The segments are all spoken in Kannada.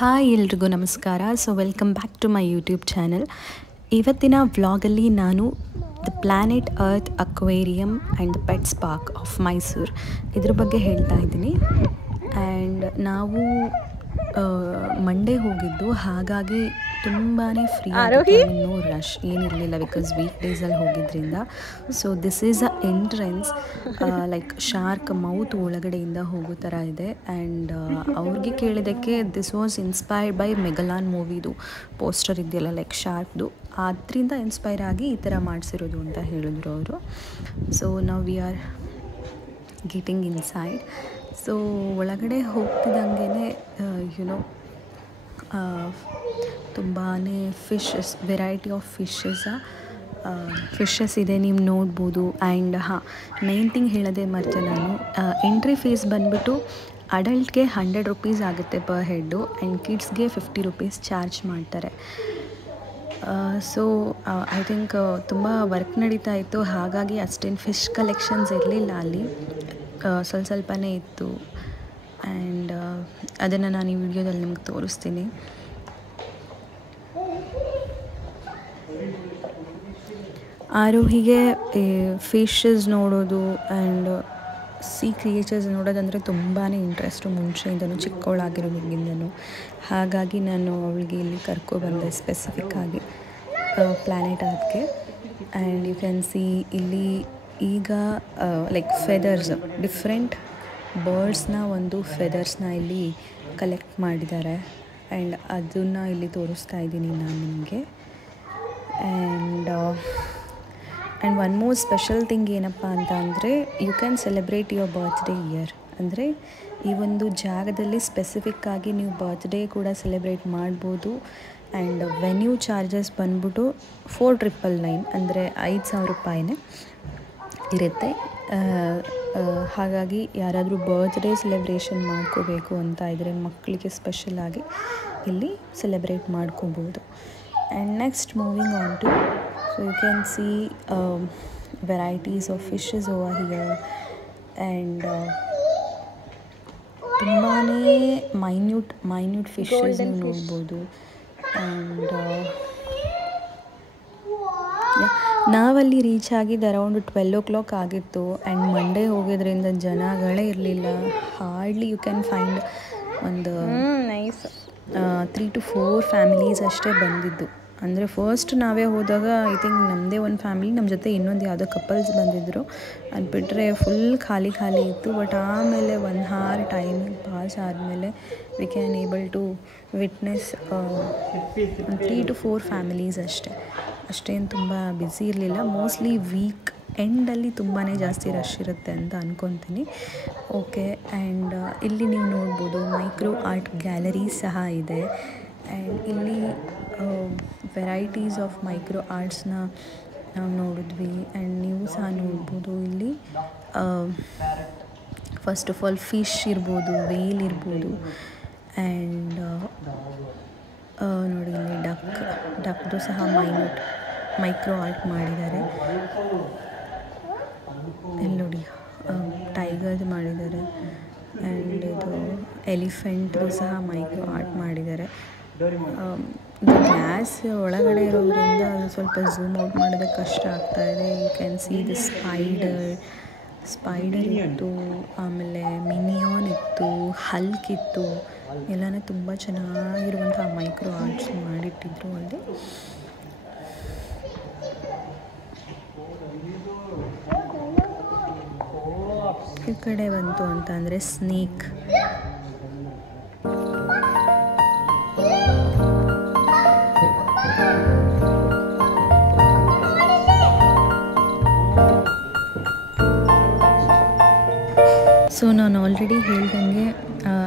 ಹಾಯ್ ಎಲ್ರಿಗೂ ನಮಸ್ಕಾರ. So welcome back to my YouTube channel. ಇವತ್ತಿನ ವ್ಲಾಗಲ್ಲಿ ನಾನು the planet earth aquarium and the pets park of Mysuru ಇದ್ರ ಬಗ್ಗೆ ಹೇಳ್ತಾ ಇದ್ದೀನಿ. ಆ್ಯಂಡ್ ನಾವು ಮಂಡೇ ಹೋಗಿದ್ದು, ಹಾಗಾಗಿ ತುಂಬಾ ಫ್ರೀ ಇನ್ನೂ ರಶ್ ಏನಿರಲಿಲ್ಲ, ಬಿಕಾಸ್ ವೀಕ್ ಡೇಸಲ್ಲಿ ಹೋಗಿದ್ದರಿಂದ. So this is a entrance, like shark mouth ಒಳಗಡೆಯಿಂದ ಹೋಗೋ ಥರ ಇದೆ. ಆ್ಯಂಡ್ ಅವ್ರಿಗೆ ಕೇಳಿದ್ದಕ್ಕೆ ದಿಸ್ ವಾಸ್ ಇನ್ಸ್ಪೈರ್ಡ್ ಬೈ ಮೆಗಲಾನ್ ಮೂವಿದು ಪೋಸ್ಟರ್ ಇದೆಯಲ್ಲ, ಲೈಕ್ ಶಾರ್ಕ್ದು, ಅದರಿಂದ ಇನ್ಸ್ಪೈರ್ ಆಗಿ ಈ ಥರ ಮಾಡಿಸಿರೋದು ಅಂತ ಹೇಳಿದ್ರು ಅವರು. ಸೊ ನಾವು we are getting inside. So ಒಳಗಡೆ ಹೋಗ್ತಿದ್ದಂಗೆ ಯುನೋ ತುಂಬಾ ಫಿಶಸ್, ವೆರೈಟಿ ಆಫ್ ಫಿಶಸ್ ಇದೆ, ನೀವು ನೋಡ್ಬೋದು. ಆ್ಯಂಡ್ ಮೇನ್ ಥಿಂಗ್ ಹೇಳೋದೇ ಮರ್ತೆ ನಾನು, ಎಂಟ್ರಿ ಫೀಸ್ ಬಂದುಬಿಟ್ಟು ಅಡಲ್ಟ್ಗೆ 100 ರೂಪೀಸ್ ಆಗುತ್ತೆ ಪರ್ ಹೆಡ್ಡು, ಆ್ಯಂಡ್ ಕಿಡ್ಸ್ಗೆ 50 ರೂಪೀಸ್ ಚಾರ್ಜ್ ಮಾಡ್ತಾರೆ. ಸೊ ಐ ಥಿಂಕ್ ತುಂಬ ವರ್ಕ್ ನಡೀತಾ ಇತ್ತು, ಹಾಗಾಗಿ ಅಷ್ಟೇನು ಫಿಶ್ ಕಲೆಕ್ಷನ್ಸ್ ಇರಲಿಲ್ಲ ಅಲ್ಲಿ, ಸ್ವಲ್ಪನೇ ಇತ್ತು. ಆ್ಯಂಡ್ ಅದನ್ನು ನಾನು ಈ ವಿಡಿಯೋದಲ್ಲಿ ನಿಮ್ಗೆ ತೋರಿಸ್ತೀನಿ. ಆರೋಹಿಗೆ ಫಿಶಸ್ ನೋಡೋದು ಆ್ಯಂಡ್ ಸೀ ಕ್ರಿಯೇಚರ್ಸ್ ನೋಡೋದಂದರೆ ತುಂಬಾ ಇಂಟ್ರೆಸ್ಟು, ಮುಂಚೆಯಿಂದನೂ ಚಿಕ್ಕವಳಾಗಿರೋದ್ರಿಂದನೂ. ಹಾಗಾಗಿ ನಾನು ಅವಳಿಗೆ ಇಲ್ಲಿ ಕರ್ಕೊಬಂದೆ ಸ್ಪೆಸಿಫಿಕ್ಕಾಗಿ ಪ್ಲ್ಯಾನೆಟ್ ಅರ್ತ್ಗೆ. ಆ್ಯಂಡ್ ಯು ಕ್ಯಾನ್ ಸಿ ಇಲ್ಲಿ ಈಗ ಲೈಕ್ ಫೆದರ್ಸ್, ಡಿಫ್ರೆಂಟ್ ಬರ್ಡ್ಸ್ನ ಒಂದು ಫೆದರ್ಸ್ನ ಇಲ್ಲಿ ಕಲೆಕ್ಟ್ ಮಾಡಿದ್ದಾರೆ. ಆ್ಯಂಡ್ ಅದನ್ನು ಇಲ್ಲಿ ತೋರಿಸ್ತಾ ಇದ್ದೀನಿ ನಾನು ನಿಮಗೆ. And one more special thing ಏನಪ್ಪ ಅಂತ ಅಂದರೆ, you can celebrate your birthday here. ಅಂದರೆ ಈ ಒಂದು ಜಾಗದಲ್ಲಿ ಸ್ಪೆಸಿಫಿಕ್ಕಾಗಿ ನೀವು ಬರ್ತ್ಡೇ ಕೂಡ ಸೆಲೆಬ್ರೇಟ್ ಮಾಡ್ಬೋದು. ಆ್ಯಂಡ್ ವೆನ್ಯೂ ಚಾರ್ಜಸ್ ಬಂದ್ಬಿಟ್ಟು 4999, ಅಂದರೆ 5,000 ರೂಪಾಯಿನೇ ಇರುತ್ತೆ. ಹಾಗಾಗಿ ಯಾರಾದರೂ ಬರ್ತ್ಡೇ ಸೆಲೆಬ್ರೇಷನ್ ಮಾಡ್ಕೋಬೇಕು ಅಂತ ಇದ್ದರೆ ಮಕ್ಕಳಿಗೆ ಸ್ಪೆಷಲಾಗಿ ಇಲ್ಲಿ ಸೆಲೆಬ್ರೇಟ್ ಮಾಡ್ಕೋಬೋದು. And next moving on to, so you can see varieties of fishes over here. And ತುಂಬಾ ಮೈನ್ಯೂಟ್ ಫಿಶಸ್ ನೋಡ್ಬೋದು. ಆ್ಯಂಡ್ ನಾವಲ್ಲಿ ರೀಚ್ ಆಗಿದ್ದು ಅರೌಂಡ್ 12 o'clock ಆಗಿತ್ತು. ಆ್ಯಂಡ್ ಮಂಡೇ ಹೋಗೋದ್ರಿಂದ ಜನಗಳೇ ಇರಲಿಲ್ಲ. ಹಾರ್ಡ್ಲಿ ಯು ಕ್ಯಾನ್ ಫೈಂಡ್ ಒಂದು 3 to 4 ಫ್ಯಾಮಿಲೀಸ್ ಅಷ್ಟೇ ಬಂದಿದ್ದು. ಅಂದರೆ ಫಸ್ಟ್ ನಾವೇ ಹೋದಾಗ ಐ ಥಿಂಕ್ ನಮ್ಮದೇ ಒಂದು ಫ್ಯಾಮಿಲಿ, ನಮ್ಮ ಜೊತೆ ಇನ್ನೊಂದು ಯಾವುದೋ ಕಪಲ್ಸ್ ಬಂದಿದ್ದರು. ಅದು ಬಿಟ್ಟರೆ ಫುಲ್ ಖಾಲಿ ಇತ್ತು. ಬಟ್ ಆಮೇಲೆ 1 hour ಟೈಮಿಂಗ್ ಪಾಸ್ ಆದಮೇಲೆ we can able to witness 3 to 4 families ಅಷ್ಟೇ. ಅಷ್ಟೇನು ತುಂಬ ಬ್ಯುಸಿ ಇರಲಿಲ್ಲ. ಮೋಸ್ಟ್ಲಿ ವೀಕ್ ಎಂಡಲ್ಲಿ ತುಂಬಾ ಜಾಸ್ತಿ ರಶ್ ಇರುತ್ತೆ ಅಂತ ಅಂದ್ಕೊತೀನಿ. ಓಕೆ. ಆ್ಯಂಡ್ ಇಲ್ಲಿ ನೀವು ನೋಡ್ಬೋದು ಮೈಕ್ರೋ ಆರ್ಟ್ ಗ್ಯಾಲರಿ ಸಹ ಇದೆ. ಆ್ಯಂಡ್ ಇಲ್ಲಿ ವೆರೈಟೀಸ್ ಆಫ್ ಮೈಕ್ರೋ ಆರ್ಟ್ಸ್ನ ನಾವು ನೋಡಿದ್ವಿ. ಆ್ಯಂಡ್ ನೀವು ಸಹ ನೋಡ್ಬೋದು ಇಲ್ಲಿ. ಫಸ್ಟ್ ಆಫ್ ಆಲ್ ಫಿಶ್ ಇರ್ಬೋದು, ವೇಲ್ ಇರ್ಬೋದು. ಆ್ಯಂಡ್ ನೋಡಿ ಇಲ್ಲಿ ಡಕ್ದು ಸಹ ಮೈಕ್ರೋ ಆರ್ಟ್ ಮಾಡಿದ್ದಾರೆ. ಇಲ್ಲಿ ನೋಡಿ ಟೈಗರ್ದು ಮಾಡಿದ್ದಾರೆ. ಆ್ಯಂಡ್ ಇದು ಎಲಿಫೆಂಟ್ದು ಸಹ ಮೈಕ್ರೋ ಆರ್ಟ್ ಮಾಡಿದ್ದಾರೆ. ಗ್ಲಾಸ್ ಒಳಗಡೆ ಇರೋದ್ರಿಂದ ಸ್ವಲ್ಪ ಝೂಮ್ ಔಟ್ ಮಾಡೋದಕ್ಕೆ ಕಷ್ಟ ಆಗ್ತಾಯಿದೆ. You can see the spider ಇತ್ತು, ಆಮೇಲೆ ಮಿನಿಯಾನ್ ಇತ್ತು, ಹಲ್ಕ್ ಇತ್ತು. ಎಲ್ಲನೂ ತುಂಬ ಚೆನ್ನಾಗಿರುವಂಥ ಮೈಕ್ರೋ ಆರ್ಟ್ಸ್ ಮಾಡಿಟ್ಟಿದ್ರು ಅಲ್ಲಿ. ಈ ಕಡೆ ಬಂತು ಅಂತ ಅಂದರೆ ಸ್ನೇಕ್. ಸೊ ನಾನು ಆಲ್ರೆಡಿ ಹೇಳ್ದಂಗೆ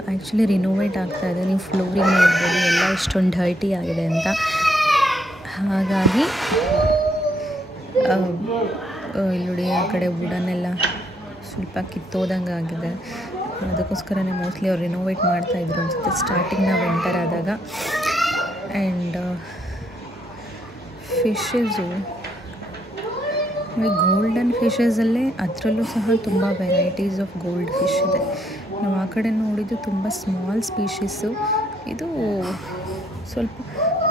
ಆ್ಯಕ್ಚುಲಿ ರಿನೋವೇಟ್ ಆಗ್ತಾಯಿದೆ. ನೀವು ಫ್ಲೋರಿಂಗ್ ನೋಡ್ಬೋದು ಎಲ್ಲ ಎಷ್ಟೊಂದು ಡರ್ಟಿ ಆಗಿದೆ ಅಂತ. ಹಾಗಾಗಿ ಇಲ್ಲಿ ಆ ಕಡೆ ವುಡನ್ನೆಲ್ಲ ಸ್ವಲ್ಪ ಕಿತ್ತೋದಂಗೆ ಆಗಿದೆ. ಅದಕ್ಕೋಸ್ಕರನೇ ಮೋಸ್ಟ್ಲಿ ಅವ್ರು ರಿನೋವೇಟ್ ಮಾಡ್ತಾಯಿದ್ರು ಅನಿಸುತ್ತೆ ಸ್ಟಾರ್ಟಿಂಗ್ ನಾವು ಎಂಟರ್ ಆದಾಗ. ಆ್ಯಂಡ್ ಫಿಶಸ್ಸು ಗೋಲ್ಡನ್ ಫಿಶಸಲ್ಲೇ ಅದರಲ್ಲೂ ಸಹ ತುಂಬ ವೆರೈಟೀಸ್ ಆಫ್ ಗೋಲ್ಡ್ ಫಿಶ್ ಇದೆ. ನಾವು ಆ ಕಡೆ ನೋಡಿದ್ದು ತುಂಬ ಸ್ಮಾಲ್ ಸ್ಪೀಷೀಸು. ಇದು ಸ್ವಲ್ಪ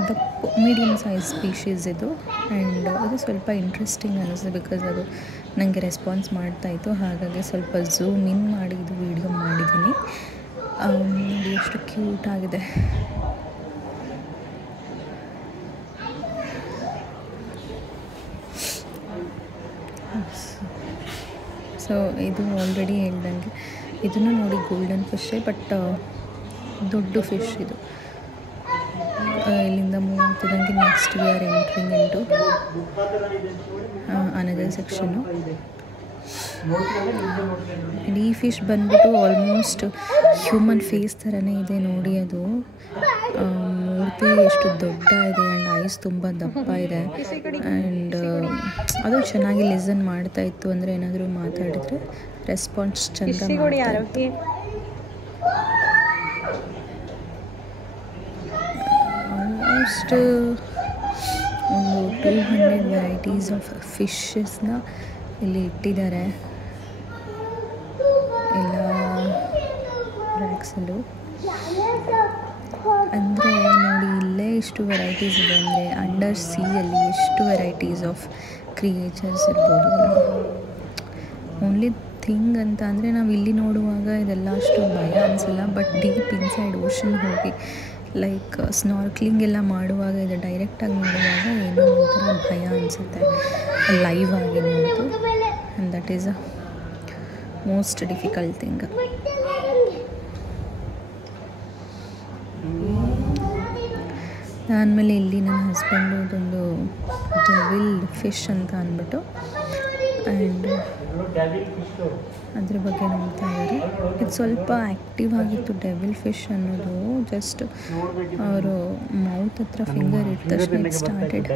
ದಪ್ಪ ಮೀಡಿಯಮ್ ಸೈಜ್ ಸ್ಪೀಷೀಸ್ ಇದು. ಆ್ಯಂಡ್ ಇದು ಸ್ವಲ್ಪ ಇಂಟ್ರೆಸ್ಟಿಂಗ್ ಅನ್ನಿಸ್ತು ಬಿಕಾಸ್ ಅದು ನನಗೆ ರೆಸ್ಪಾನ್ಸ್ ಮಾಡ್ತಾಯಿತ್ತು, ಹಾಗಾಗಿ ಸ್ವಲ್ಪ ಝೂಮ್ ಇನ್ ಮಾಡಿ ಇದು ವೀಡಿಯೋ ಮಾಡಿದ್ದೀನಿ. ನೋಡಿ ಎಷ್ಟು ಕ್ಯೂಟ್ ಆಗಿದೆ. ಸೊ ಇದು ಆಲ್ರೆಡಿ ಹೇಳ್ದಂಗೆ ಇದನ್ನು ನೋಡಿ ಗೋಲ್ಡನ್ ಫಿಶ್ಶೇ, ಬಟ್ ದೊಡ್ಡ ಫಿಶ್ ಇದು. ಇಲ್ಲಿಂದ ಮೂವ್ ಆಗ್ತಿದ್ದಂಗೆ next we are entering into another ಸೆಕ್ಷನ್ನು. ಈ ಫಿಶ್ ಬಂದ್ಬಿಟ್ಟು ಆಲ್ಮೋಸ್ಟ್ ಹ್ಯೂಮನ್ ಫೇಸ್ ಥರನೇ ಇದೆ ನೋಡಿ. ಅದು ಮೂರ್ತಿ ಎಷ್ಟು ದೊಡ್ಡ ಇದೆ ಆ್ಯಂಡ್ ಐಸ್ ತುಂಬ ದಪ್ಪ ಇದೆ. ಆ್ಯಂಡ್ ಅದು ಚೆನ್ನಾಗಿ ಲಿಸನ್ ಮಾಡ್ತಾ ಇತ್ತು, ಅಂದರೆ ಏನಾದರೂ ಮಾತಾಡಿದರೆ ರೆಸ್ಪಾನ್ಸ್ ಚೆಂದ ಮಾಡ್ತಾ. ಆಲ್ಮೋಸ್ಟ್ ಒಂದು 200 ವೆರೈಟೀಸ್ ಆಫ್ ಫಿಶಸ್ನ ಇಲ್ಲಿ ಇಟ್ಟಿದ್ದಾರೆ ಎಲ್ಲ ರ್ಯಾಕ್ಸಲ್ಲೂ. ಅಂದರೆ ನೋಡಿ ಇಲ್ಲೇ ಇಷ್ಟು ವೆರೈಟೀಸ್ ಇದೆ ಅಂದರೆ ಅಂಡರ್ ಸಿಯಲ್ಲಿ ಎಷ್ಟು ವೆರೈಟೀಸ್ ಆಫ್ ಕ್ರಿಯೇಚರ್ಸ್ ಇರ್ಬೋದು. ಓನ್ಲಿ ಥಿಂಗ್ ಅಂತ ಅಂದರೆ ನಾವು ಇಲ್ಲಿ ನೋಡುವಾಗ ಇದೆಲ್ಲ ಅಷ್ಟು ಭಯ ಅನಿಸಲ್ಲ, ಬಟ್ ಡೀಪ್ ಇನ್ಸೈಡ್ ಓಷನ್ ಹೋಗಿ ಲೈಕ್ ಸ್ನಾರ್ಕ್ಲಿಂಗ್ ಎಲ್ಲ ಮಾಡುವಾಗ ಇದು ಡೈರೆಕ್ಟಾಗಿ ನೋಡುವಾಗ ಏನೋ ಒಂಥರ ಭಯ ಅನಿಸುತ್ತೆ ಲೈವ್ ಆಗಿ ನೋಡೋದು. And that is a most difficult thing. ಆದಮೇಲೆ ಇಲ್ಲಿ ನನ್ನ ಹಸ್ಬೆಂಡು ಇದೊಂದು ಡೆವಿಲ್ ಫಿಶ್ ಅಂತ ಅಂದ್ಬಿಟ್ಟು ಆ್ಯಂಡ್ ಅದ್ರ ಬಗ್ಗೆ ನೋಡ್ತಾ ಇದ್ದಾರೆ. ಇದು ಸ್ವಲ್ಪ ಆ್ಯಕ್ಟಿವ್ ಆಗಿತ್ತು ಡೆವಿಲ್ ಫಿಶ್ ಅನ್ನೋದು. ಜಸ್ಟ್ ಅವರು ಮೌತ್ ಹತ್ರ ಫಿಂಗರ್ ಇಟ್ಟ ತಕ್ಷಣ ಇಟ್ ಸ್ಟಾರ್ಟೆಡ್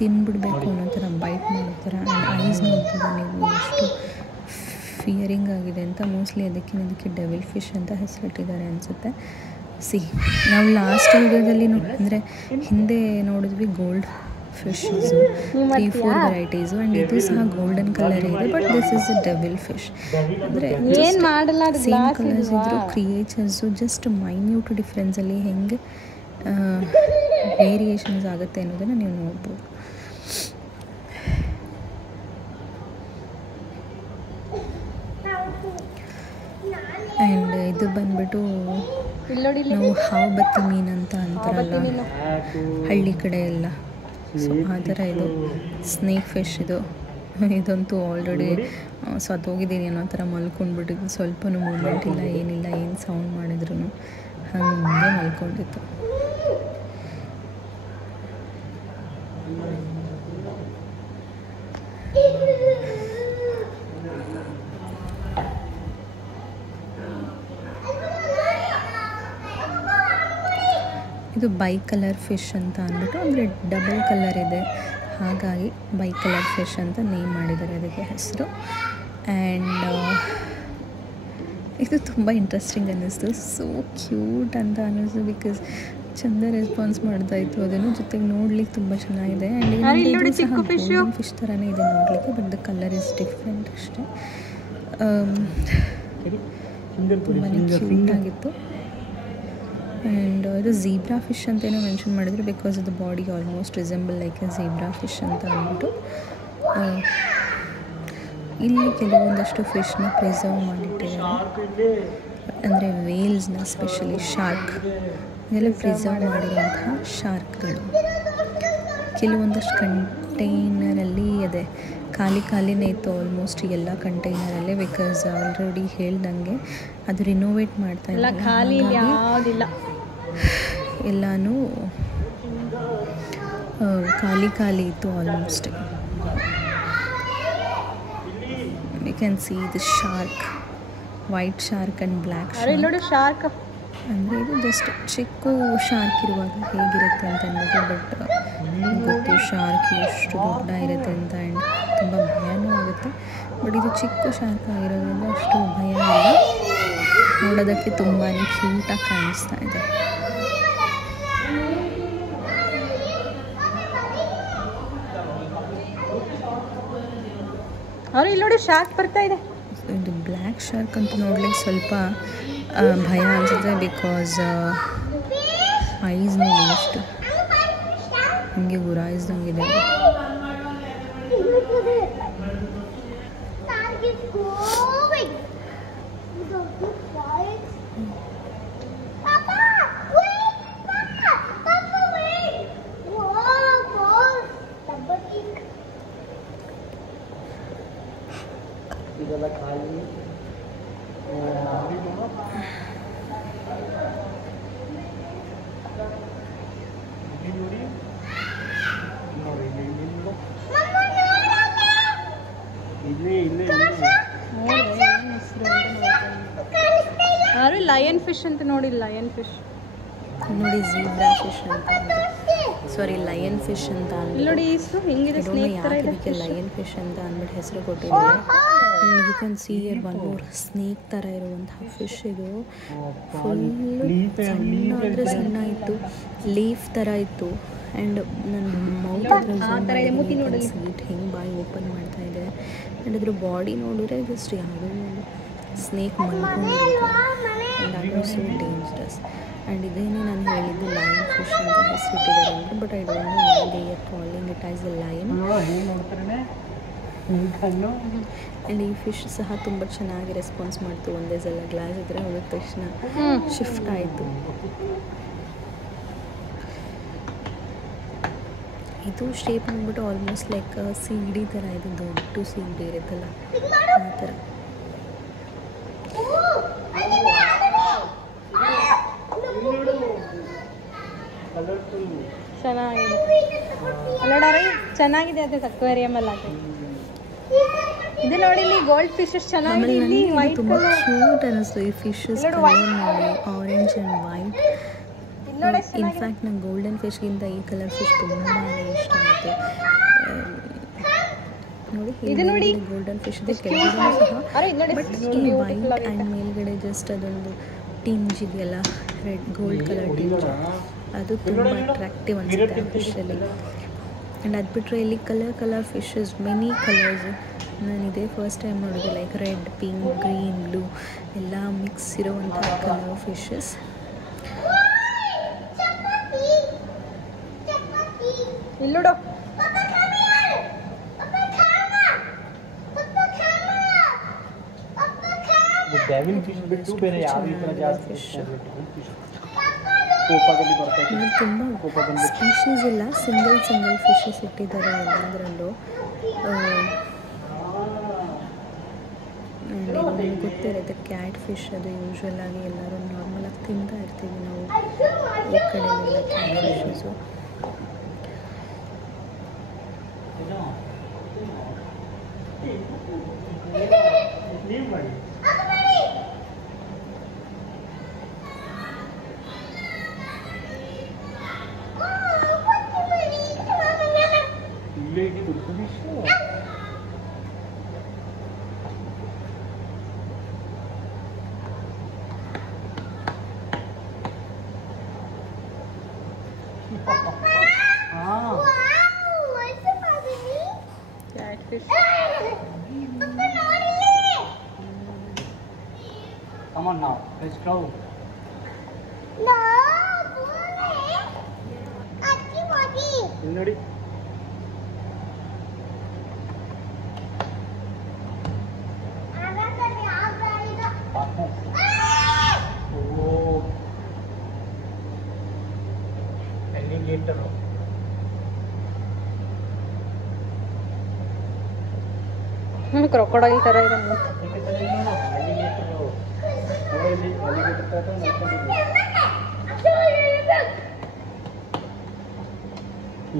ತಿನ್ಬಿಡ್ಬೇಕು ಅನ್ನೋ ಥರ ಬೈಟ್ ಮಾಡೋ ಥರ. ಆ್ಯಂಡ್ ಐಸ್ ನೋಡ್ಬೋದು ನೀವು ಎಷ್ಟು ಫಿಯರಿಂಗ್ ಆಗಿದೆ ಅಂತ. ಮೋಸ್ಟ್ಲಿ ಅದಕ್ಕೆ ಡೆವಿಲ್ ಫಿಶ್ ಅಂತ ಹೆಸರಿಟ್ಟಿದ್ದಾರೆ ಅನಿಸುತ್ತೆ. ನಾವು ಲಾಸ್ಟ್ ವಿಡಿಯೋದಲ್ಲಿ ಅಂದರೆ ಹಿಂದೆ ನೋಡಿದ್ವಿ ಗೋಲ್ಡ್ ಫಿಶಸ್ಸು 3-4 ವೆರೈಟೀಸು. ಆ್ಯಂಡ್ ಇದು ಸಹ ಗೋಲ್ಡನ್ ಕಲರ್ ಇದೆ, but this is a devil fish. ಅಂದರೆ ಸೇಮ್ ಕಲರ್ಸ್ ಇದ್ದರೂ ಕ್ರಿಯೇಚರ್ಸು ಜಸ್ಟ್ ಮೈನ್ಯೂಟ್ ಡಿಫ್ರೆನ್ಸಲ್ಲಿ ಹೆಂಗೆ ವೇರಿಯೇಷನ್ಸ್ ಆಗುತ್ತೆ ಅನ್ನೋದನ್ನು ನೀವು ನೋಡ್ಬೋದು. ಆ್ಯಂಡ್ ಇದು ಬಂದ್ಬಿಟ್ಟು ನಾವು ಹಾವು ಬತ್ತಿ ಮೀನು ಅಂತ ಅಂತಾರಲ್ಲ ಹಳ್ಳಿ ಕಡೆ ಎಲ್ಲ, ಸೊ ಆ ಥರ ಇದು ಸ್ನೇಕ್ ಫಿಶ್ ಇದು. ಇದಂತೂ ಆಲ್ರೆಡಿ ಸತ್ತೋಗಿದ್ದೀನಿ ಅನ್ನೋ ಥರ ಮಲ್ಕೊಂಡ್ಬಿಟ್ಟಿದ್ದು. ಸ್ವಲ್ಪನೂ ಮೂಮೆಂಟ್ ಇಲ್ಲ, ಏನಿಲ್ಲ, ಏನು ಸೌಂಡ್ ಮಾಡಿದ್ರು ಹಾಗೆ ಮಲ್ಕೊಂಡಿತ್ತು. ಇದು ಬೈ ಕಲರ್ ಫಿಶ್ ಅಂತ ಅಂದ್ಬಿಟ್ಟು, ಅಂದರೆ ಡಬಲ್ ಕಲರ್ ಇದೆ, ಹಾಗಾಗಿ ಬೈ ಕಲರ್ ಫಿಶ್ ಅಂತ ನೇಮ್ ಮಾಡಿದ್ದಾರೆ ಅದಕ್ಕೆ ಹೆಸರು. ಆ್ಯಂಡ್ ಇದು ತುಂಬ ಇಂಟ್ರೆಸ್ಟಿಂಗ್ ಅನ್ನಿಸ್ತು, ಸೋ ಕ್ಯೂಟ್ ಅಂತ ಅನ್ನಿಸ್ತು. ಬಿಕಾಸ್ ಚೆಂದ ರೆಸ್ಪಾನ್ಸ್ ಮಾಡ್ತಾಯಿತ್ತು ಅದನ್ನು. ಜೊತೆಗೆ ನೋಡ್ಲಿಕ್ಕೆ ತುಂಬ ಚೆನ್ನಾಗಿದೆ. ಆ್ಯಂಡ್ ಸಹ ಗೋಲ್ಡನ್ ಫಿಶ್ ಥರನೇ ಇದೆ ನೋಡಲಿಕ್ಕೆ, but the colour is different ಅಷ್ಟೇ. ತುಂಬಾ ಕ್ಯೂಟ್ ಆಗಿತ್ತು. ಆ್ಯಂಡ್ ಇದು ಝೀಬ್ರಾ ಫಿಶ್ ಅಂತೇನೋ ಮೆನ್ಷನ್ ಮಾಡಿದ್ರು, ಬಿಕಾಸ್ ಅದು body almost resemble like A zebra fish ಅಂತ ಅಂದ್ಬಿಟ್ಟು. ಇಲ್ಲಿ ಕೆಲವೊಂದಷ್ಟು ಫಿಶ್ನ ಪ್ರಿಸರ್ವ್ ಮಾಡಿಟ್ಟಿದ್ದಾರೆ, ಅಂದರೆ ವೇಲ್ಸ್ನ, ಸ್ಪೆಷಲಿ ಶಾರ್ಕ್ ಇದೆಲ್ಲ ಪ್ರಿಸರ್ವ್ ಮಾಡಿರುವಂತಹ ಶಾರ್ಕ್ಗಳು. ಕೆಲವೊಂದಷ್ಟು ಕಂಟೈನರಲ್ಲಿ ಅದೇ ಖಾಲಿನೇ ಇತ್ತು ಆಲ್ಮೋಸ್ಟ್ ಎಲ್ಲ ಕಂಟೈನರಲ್ಲೇ, ಬಿಕಾಸ್ ಆಲ್ರೆಡಿ ಹೇಳ್ದಂಗೆ ಅದು ರಿನೋವೇಟ್ ಮಾಡ್ತಾ ಇಲ್ಲ, ಎಲ್ಲನೂ ಖಾಲಿ ಇತ್ತು almost. You can see the shark, white shark and black shark. ಅಂದರೆ ಇದು ಜಸ್ಟ್ ಚಿಕ್ಕ ಶಾರ್ಕ್ ಇರುವಾಗ ಹೇಗಿರುತ್ತೆ ಅಂತ ಅಂದ್ಬಿಟ್ಟು, ಬಟ್ ಗೊತ್ತು ಶಾರ್ಕ್ ಎಷ್ಟು ದೊಡ್ಡ ಇರುತ್ತೆ ಅಂತ. ಆ್ಯಂಡ್ ತುಂಬ ಭಯನೂ ಆಗುತ್ತೆ, ಬಟ್ ಇದು ಚಿಕ್ಕ ಶಾರ್ಕ್ ಆಗಿರೋದ್ರಿಂದ ಅಷ್ಟು ಭಯ ಇಲ್ಲ. ನೋಡೋದಕ್ಕೆ ತುಂಬಾ ಕ್ಯೂಟಾಗಿ ಕಾಣಿಸ್ತಾ ಇದೆ. ಇಲ್ಲಿ ನೋಡಿ ಶಾರ್ಕ್ ಬರ್ತಾ ಇದೆ. ಇದು ಬ್ಲ್ಯಾಕ್ ಶಾರ್ಕ್ ಅಂತ ನೋಡ್ಲಿಕ್ಕೆ ಸ್ವಲ್ಪ ಭಯ ಅನಿಸುತ್ತೆ, ಬಿಕಾಸ್ ಐಸ್ ನೋಡಿ ಎಷ್ಟು ಹಂಗೆ ಗುರಾಯಿಸ್ದಂಗಿದೆ. ಇದೆಲ್ಲ ಖಾಲಿ ನೋಡಿ ನೋಡಿ ಇಲ್ಲೇ ಇಲ್ಲೇ ಯಾರು ಲಯನ್ ಫಿಶ್ ಅಂತ ನೋಡಿ, ಲಯನ್ ಫಿಶ್ ನೋಡಿ, ಝೀಬ್ರಾ ಫಿಶ್ ಅಂತ, ಸಾರಿ ಲಯನ್ ಫಿಶ್ ಅಂತ ಇಲ್ಲಿ ನೋಡಿ ಇಷ್ಟು ಹಿಂಗಿದೆ, ಸ್ನೇಕ್ ಥರ ಇದೆ. ಯಾಕೆ ಲಯನ್ ಫಿಶ್ ಅಂತ ಅಂದ್ಬಿಟ್ಟು ಹೆಸರು ಕೊಟ್ಟಿದ್ದಾರೆ. And you can see here one more snake ಥರ ಇರುವಂತಹ ಫಿಶ್. ಇದು ಫುಲ್ಲು ಸಣ್ಣ ಅಂದರೆ ಸಣ್ಣ ಇತ್ತು, ಲೀಫ್ ಥರ ಇತ್ತು. ಆ್ಯಂಡ್ ನನ್ನ ಮೌತ್ ಹತ್ರ ಸ್ವೀಟ್ ಹೆಂಗೆ ಬಾಯಿ ಓಪನ್ ಮಾಡ್ತಾ ಇದೆ. ಆ್ಯಂಡ್ ಅದ್ರ ಬಾಡಿ ನೋಡಿದ್ರೆ ಜಸ್ಟ್ ಯಾವುದೋ ಸ್ನೇಕ್ ಮಲ್ಕೊಂಡಿರುತ್ತೆ. ಆ್ಯಂಡ್ ಅದು ಸೊ ಡೇಂಜರಸ್. ಆ್ಯಂಡ್ ಇದೇನೇ ನಾನು ಹೇಳಿದ್ದು ಲಯನ್ ಫಿಶ್ ಅಂತ ಹೆಸರಿಟ್ಟಿದ್ದಾರೆ ಅಂತ. But I don't know why they are calling it as the lion. And ಈ ಫಿಶ್ ಸಹ ತುಂಬ ಚೆನ್ನಾಗಿ ರೆಸ್ಪಾನ್ಸ್ ಮಾಡ್ತು. ಒಂದೇ ಸಲ ಗ್ಲಾಸ್ ಇದ್ರೆ ಹೋದ ತಕ್ಷಣ ಶಿಫ್ಟ್ ಆಯಿತು. ಇದು ಶೇಪ್ ಬಂದ್ಬಿಟ್ಟು ಆಲ್ಮೋಸ್ಟ್ ಲೈಕ್ ಸೀಗಡಿ ಥರ ಇದೆ, ದೊಡ್ಡ ಸೀಗಡಿ ಇರುತ್ತಲ್ಲ ಆ ಥರ. ಚೆನ್ನಾಗಿದೆ ನೋಡಾರ, ಚೆನ್ನಾಗಿದೆ. ಅದು ಅಕ್ವೇರಿಯಂ ಅಲ್ಲಿ ಹಾಕಿ ಇದು ನೋಡಿ. ಇಲ್ಲಿ ಗೋಲ್ಡ್ ಫಿಶಸ್ ಚೆನ್ನಾಗಿದೆ. ಇಲ್ಲಿ ವೈಟ್ ತುಂಬ ಕ್ಯೂಟ್ ಅನ್ನಿಸ್ತು ಈ ಫಿಶಸ್ ಕಲರ್ ನೋಡಿ, ಆರೆಂಜ್ ಆ್ಯಂಡ್ ವೈಟ್. ಇನ್ಫ್ಯಾಕ್ಟ್ ನಂಗೆ ಗೋಲ್ಡನ್ ಫಿಶ್ಗಿಂತ ಈ ಕಲರ್ ಫಿಶ್ ತುಂಬಾ ಇಷ್ಟ ಆಯಿತು. ನೋಡಿ ಇದು ನೋಡಿ, ಗೋಲ್ಡನ್ ಫಿಶ್ ಇದೆ ಕೆಳಗಡೆ ಸಹ. ಬಟ್ ಈ ವೈಟ್ ಆ್ಯಂಡ್ ಮೇಲ್ಗಡೆ ಜಸ್ಟ್ ಅದೊಂದು ಟಿಂಜ್ ಇದೆಯಲ್ಲ, ರೆಡ್ ಗೋಲ್ಡ್ ಕಲರ್ ಟಿಂಜ್, ಅದು ತುಂಬ ಅಟ್ರಾಕ್ಟಿವ್ ಅನಿಸುತ್ತೆ ಆ ಫಿಶಲ್ಲಿ. ಆ್ಯಂಡ್ ಅದು ಬಿಟ್ಟರೆ ಇಲ್ಲಿ ಕಲರ್ ಫಿಶಸ್, ಮೆನಿ ಕಲರ್ಸ್. ನಾನು ಇದೇ ಫಸ್ಟ್ ಟೈಮ್ ನೋಡಿದೆ, like red, pink, green, blue ಎಲ್ಲ ಮಿಕ್ಸ್ ಇರುವಂಥ ಕಲರ್ ಫಿಶಸ್. ಇಲ್ಲೋಡು ಡೆವಿಲ್ ಫಿಶ್ ಬಿಟ್ಟು ಬೇರೆ ಯಾವ ಈ ಥರ ಜಾಸ್ತಿ ಫಿಶ್ ತುಂಬ ಸ್ಪೀಷೀಸ್ ಇಲ್ಲ, ಸಿಂಗಲ್ ಫಿಶಸ್ ಇಟ್ಟಿದ್ದಾರೆ ಎಲ್ಲದರಲ್ಲೂ. ನಿಮಗೆ ಗೊತ್ತಿರುತ್ತೆ ಕ್ಯಾಟ್ ಫಿಶ್, ಅದು ಯೂಶ್ವಲ್ ಆಗಿ ಎಲ್ಲರೂ ನಾರ್ಮಲಾಗಿ ತಿಂತಾ ಇರ್ತೀವಿ ನಾವು ಈ ಕಡೆಯೆಲ್ಲ cat fishes. Catfish. Come on now, let's go. No, ನೋಡಿ ಅಲಿಗೇಟರ್. ಕ್ರೊಕೊಡೈಲ್ ಥರ ಇದೆ.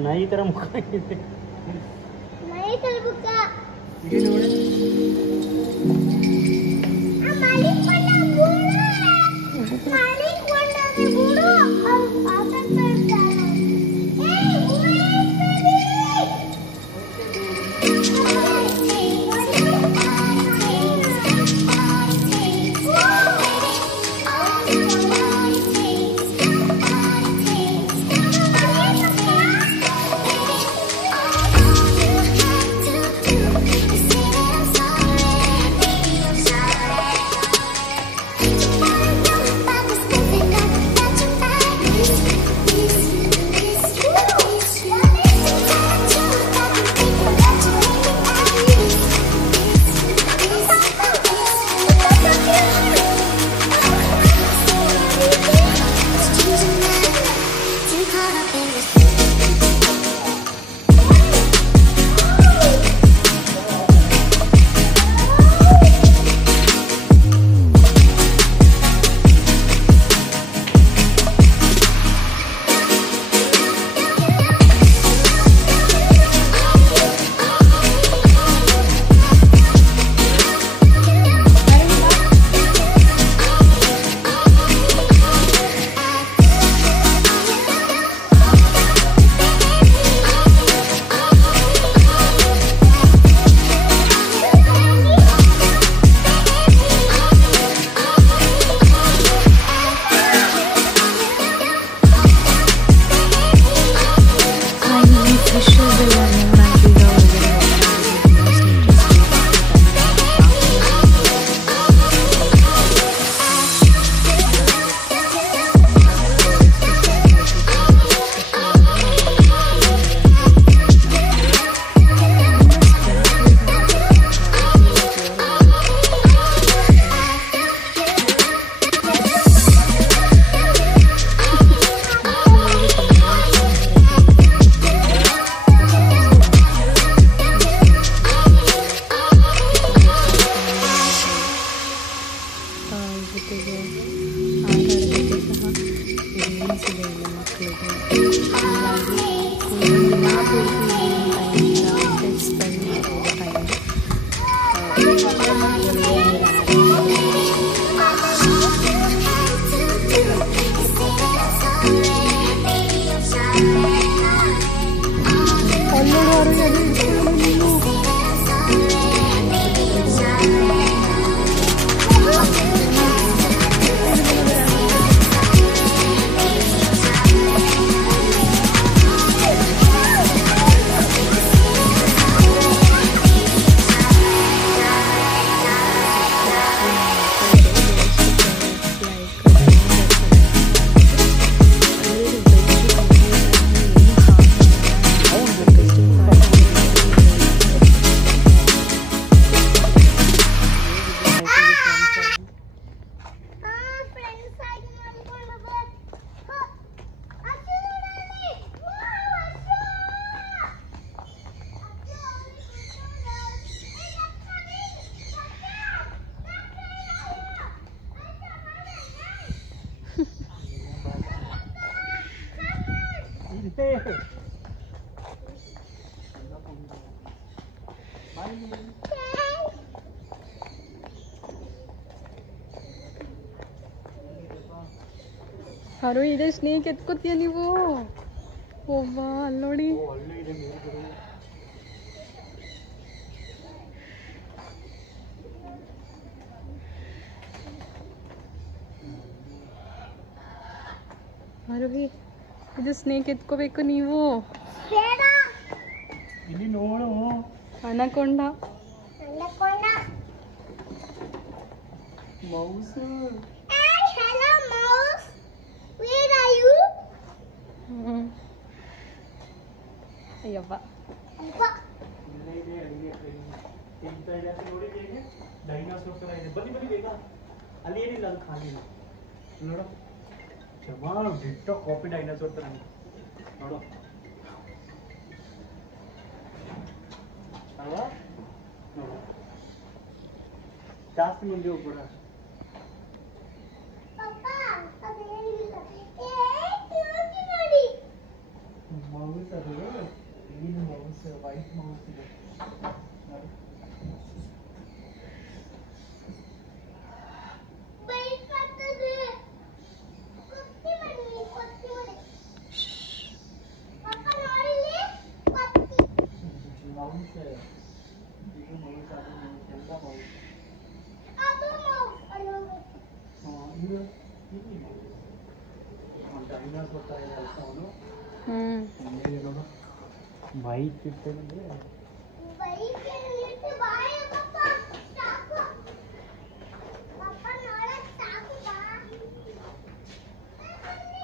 ನಾಯಿ ಥರ ಮುಖ ಇದೆ. ಅರು ಇದೆ ಸ್ನೇಕ್ ಎತ್ಕೋತೀಯ ನೀವು ಒಬ್ಬ ಅಲ್ಲಿ ನೋಡಿ ಒಳ್ಳೆ ಇದೆ ಮೇಲ್ಗಡೆ. ಅರುವಿ ಇದು ಸ್ನೇಕ್ ಎತ್ಕೋಬೇಕು ನೀವು ಇಲ್ಲಿ ನೋಡು ಅನಕೊಂಡ ಮೌಸ್. ಅಯ್ಯವ್ವ ಇಲ್ಲೇ ಇದೆ ಅಡಿಗೆ ತಿಂತಾ ಇದೆ ಅಂತ ನೋಡಿದ್ದೆ ಹೇಗೆ ಡೈನೋಸಾರ್ ತರ ಇದೆ. ಬನ್ನಿ ಬನ್ನಿ ಬೇಗ. ಅಲ್ಲಿ ಏನಿಲ್ಲ ಅದು ಖಾಲಿ ಇಲ್ಲ ನೋಡು. ಚಮಾ ಬಿಟ್ಟೋ ಕಾಪಿ ಡೈನೋಸಾರ್ ತರ ನೋಡು. ಅಲ್ವಾ ನೋಡು ಜಾಸ್ತಿ ಮುಂದೆ ಹೋಗ್ಬೇಡ. ಮೌಸ್ ಅದು ಏನು ಮೌಸ್ ವೈಟ್ ಮೌಸ್ ಇದೆ ನೋಡಿ. ಮೌಸ್ ಇದು ಮೌಸ್ ಅದು ಎಲ್ಲ ಮೌಸ್. ಇದು ಇಲ್ಲಿ ಡೈನೋಸಾರ್ ತರ ಇದೆ ಅಲ್ವಾ ಅವನು. ನೋಡು ಬೈಕ್ ಇರ್ತೇನೆ.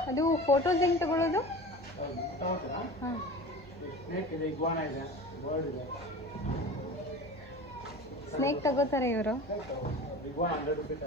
ಅದು ಫೋಟೋಸ್ ಹೆಂಗೆ ತಗೊಳ್ಳೋದು? ಹಾಂ ಸ್ನೇಕ್ ಇದೆ, ಇಗ್ವಾನ ಇದೆ, ಬರ್ಡ್ ಇದೆ. ಸ್ನೇಕ್ ತಗೋತಾರೆ ಇವರು. ಇಗ್ವಾನ 100 ರೂಪಾಯಿ